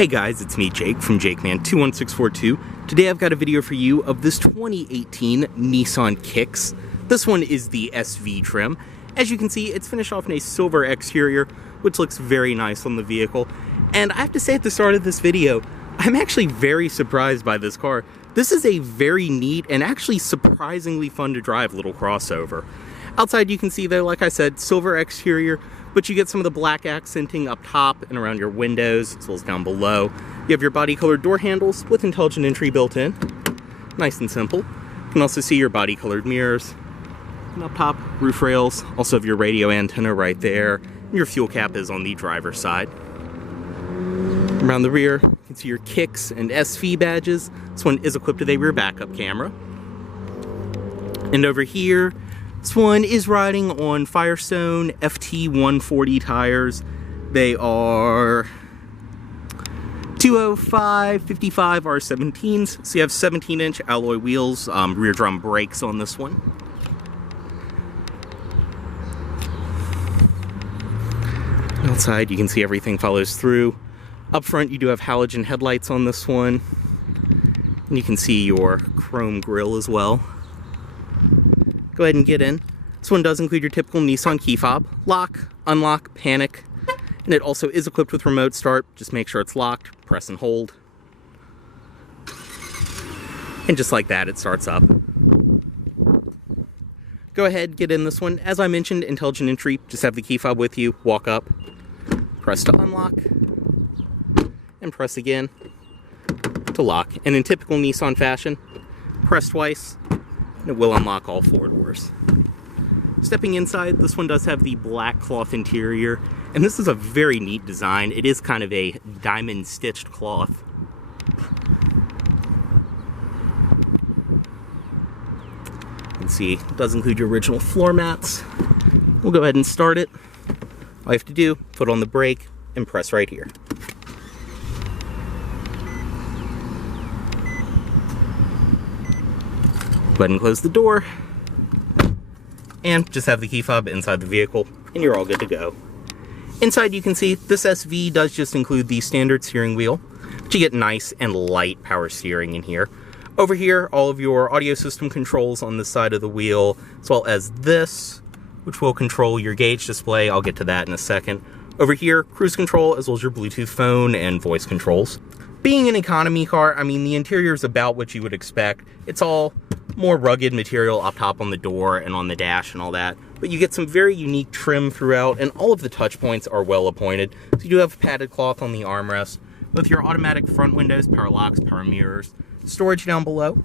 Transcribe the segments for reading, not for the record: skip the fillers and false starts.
Hey guys, it's me Jake from JakeMan21642. Today I've got a video for you of this 2018 Nissan Kicks. This one is the SV trim. As you can see, it's finished off in a silver exterior, which looks very nice on the vehicle. And I have to say at the start of this video, I'm actually very surprised by this car. This is a very neat and actually surprisingly fun to drive little crossover. Outside you can see there, like I said, silver exterior, but you get some of the black accenting up top and around your windows, as well as down below. You have your body-colored door handles with intelligent entry built in. Nice and simple. You can also see your body-colored mirrors. And up top, roof rails. Also have your radio antenna right there. And your fuel cap is on the driver's side. Around the rear, you can see your Kicks and SV badges. This one is equipped with a rear backup camera. And over here, this one is riding on Firestone FT 140 tires. They are 205/55 R17s. So you have 17-inch alloy wheels, rear drum brakes on this one. Outside, you can see everything follows through. Up front, you do have halogen headlights on this one. And you can see your chrome grille as well. Go ahead and get in. This one does include your typical Nissan key fob, lock, unlock, panic, and it also is equipped with remote start. Just make sure it's locked, press and hold. And just like that, it starts up. Go ahead, get in this one. As I mentioned, intelligent entry, just have the key fob with you, walk up, press to unlock, and press again to lock. And in typical Nissan fashion, press twice, and it will unlock all four doors. Stepping inside, this one does have the black cloth interior, and this is a very neat design. It is kind of a diamond stitched cloth. You can see it does include your original floor mats. We'll go ahead and start it. All you have to do, put on the brake and press right here. Go ahead and close the door, and just have the key fob inside the vehicle, and you're all good to go. Inside you can see this SV does just include the standard steering wheel, but you get nice and light power steering in here. Over here, all of your audio system controls on this side of the wheel, as well as this, which will control your gauge display. I'll get to that in a second. Over here, cruise control, as well as your Bluetooth phone and voice controls. Being an economy car, I mean, the interior is about what you would expect. It's all more rugged material up top on the door and on the dash and all that, but you get some very unique trim throughout, and all of the touch points are well appointed. So you do have padded cloth on the armrest, with your automatic front windows, power locks, power mirrors, storage down below.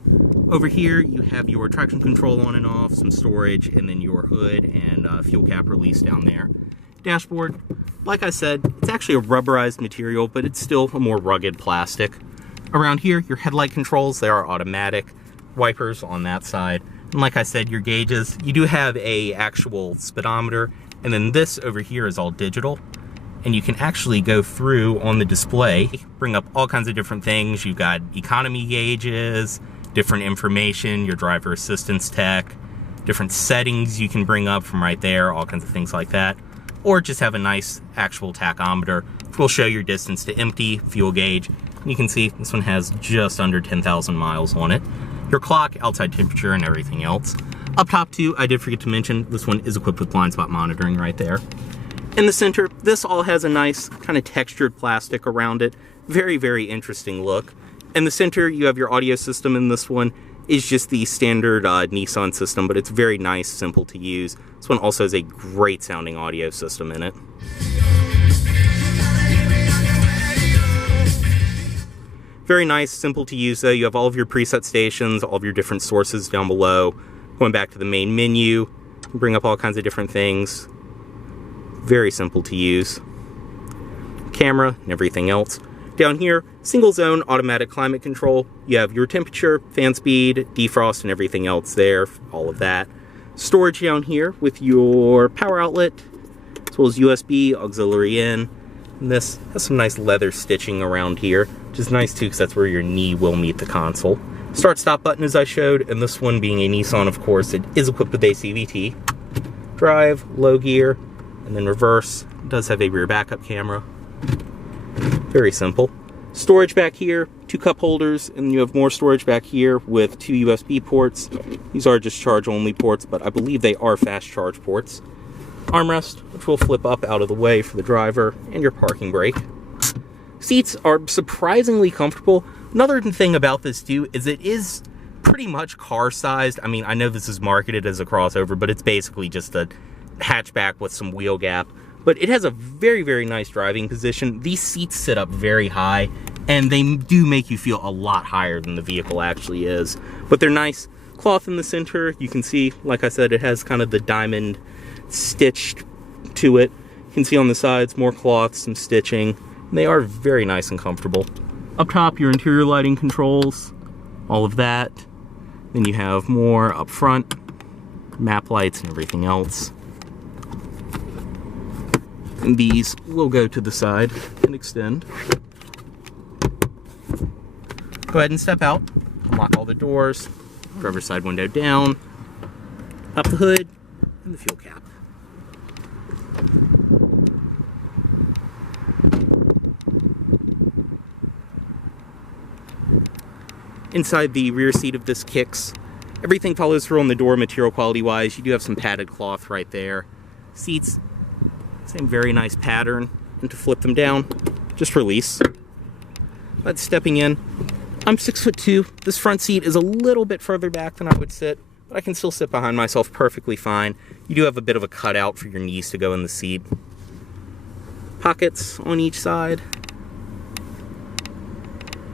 Over here you have your traction control on and off, some storage, and then your hood and fuel cap release down there. Dashboard, like I said, it's actually a rubberized material, but it's still a more rugged plastic. Around here, your headlight controls, they are automatic. Wipers on that side, and like I said, your gauges, you do have a actual speedometer, and then this over here is all digital, and you can actually go through on the display, bring up all kinds of different things. You've got economy gauges, different information, your driver assistance tech, different settings you can bring up from right there, all kinds of things like that, or just have a nice actual tachometer, which will show your distance to empty, fuel gauge, and you can see this one has just under 10,000 miles on it. Your clock, outside temperature, and everything else. Up top too, I did forget to mention, this one is equipped with blind spot monitoring right there. In the center, this all has a nice kind of textured plastic around it. Very, very interesting look. In the center, you have your audio system, and this one is just the standard Nissan system, but it's very nice, simple to use. This one also has a great sounding audio system in it. Very nice, simple to use though. You have all of your preset stations, all of your different sources down below. Going back to the main menu, bring up all kinds of different things. Very simple to use. Camera and everything else. Down here, single zone automatic climate control. You have your temperature, fan speed, defrost, and everything else there, all of that. Storage down here with your power outlet, as well as USB, auxiliary in. And this has some nice leather stitching around here, which is nice too because that's where your knee will meet the console. Start stop button as I showed, and this one being a Nissan, of course, it is equipped with a CVT. Drive, low gear, and then reverse. It does have a rear backup camera. Very simple. Storage back here, 2 cup holders, and you have more storage back here with 2 USB ports. These are just charge-only ports, but I believe they are fast charge ports. Armrest, which will flip up out of the way for the driver, and your parking brake. Seats are surprisingly comfortable. Another thing about this too is it is pretty much car-sized. I mean, I know this is marketed as a crossover, but it's basically just a hatchback with some wheel gap. But it has a very, very nice driving position. These seats sit up very high, and they do make you feel a lot higher than the vehicle actually is. But they're nice. Cloth in the center, you can see, like I said, it has kind of the diamond stitched to it. You can see on the sides, more cloth, some stitching. And they are very nice and comfortable. Up top, your interior lighting controls, all of that. Then you have more up front, map lights and everything else. And these will go to the side and extend. Go ahead and step out, unlock all the doors, driver's side window down, up the hood, and the fuel cap. Inside the rear seat of this Kicks, everything follows through on the door material quality wise. You do have some padded cloth right there. Seats, same very nice pattern. And to flip them down, just release. But stepping in, I'm 6'2". This front seat is a little bit further back than I would sit, but I can still sit behind myself perfectly fine. You do have a bit of a cutout for your knees to go in the seat. Pockets on each side.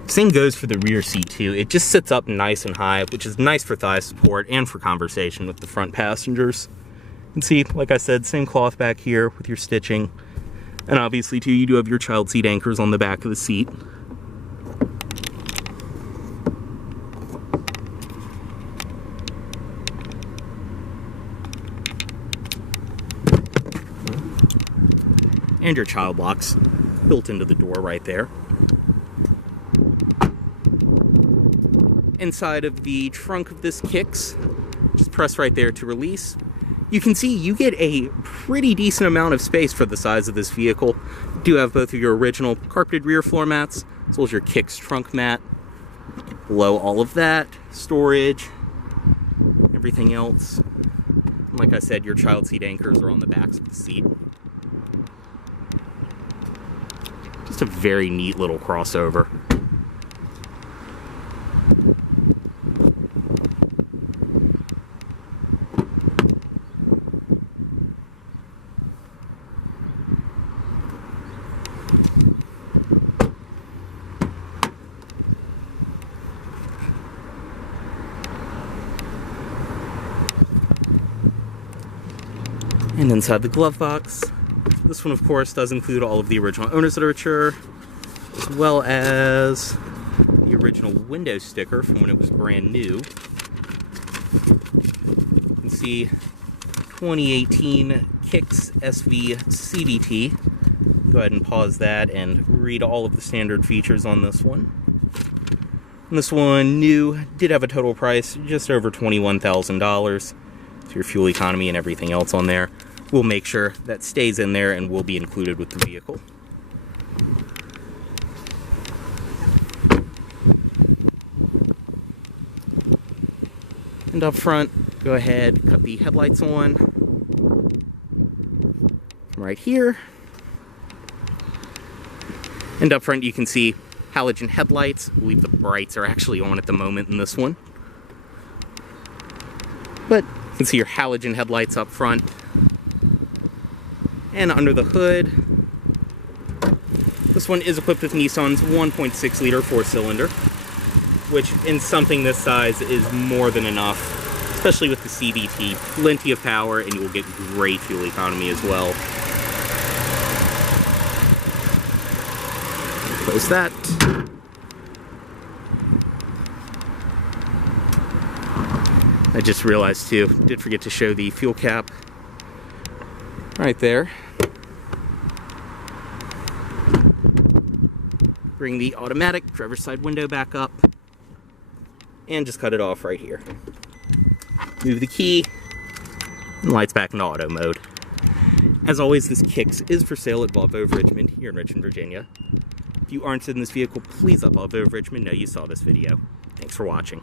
Same goes for the rear seat too. It just sits up nice and high, which is nice for thigh support and for conversation with the front passengers. You can see, like I said, same cloth back here with your stitching. And obviously too, you do have your child seat anchors on the back of the seat. And your child locks built into the door right there. Inside of the trunk of this Kicks, just press right there to release. You can see you get a pretty decent amount of space for the size of this vehicle. You do have both of your original carpeted rear floor mats, as well as your Kicks trunk mat. Below all of that, storage, everything else. And like I said, your child seat anchors are on the backs of the seat. Just a very neat little crossover. And inside the glove box, this one of course does include all of the original owner's literature, as well as the original window sticker from when it was brand new. You can see 2018 Kicks SV CVT. Go ahead and pause that and read all of the standard features on this one. And this one, new, did have a total price just over $21,000. So your fuel economy and everything else on there. We'll make sure that stays in there and will be included with the vehicle. And up front, go ahead, cut the headlights on. Right here. And up front you can see halogen headlights. I believe the brights are actually on at the moment in this one. But you can see your halogen headlights up front. And under the hood, this one is equipped with Nissan's 1.6 liter 4-cylinder, which in something this size is more than enough, especially with the CVT. Plenty of power, and you will get great fuel economy as well. Close that. I just realized too, did forget to show the fuel cap right there. Bring the automatic driver's side window back up and just cut it off right here. Move the key and lights back into auto mode. As always, this Kicks is for sale at Volvo of Richmond here in Richmond, Virginia. If If you are interested in this vehicle, please let Automotive Richmond know you saw this video. Thanks for watching.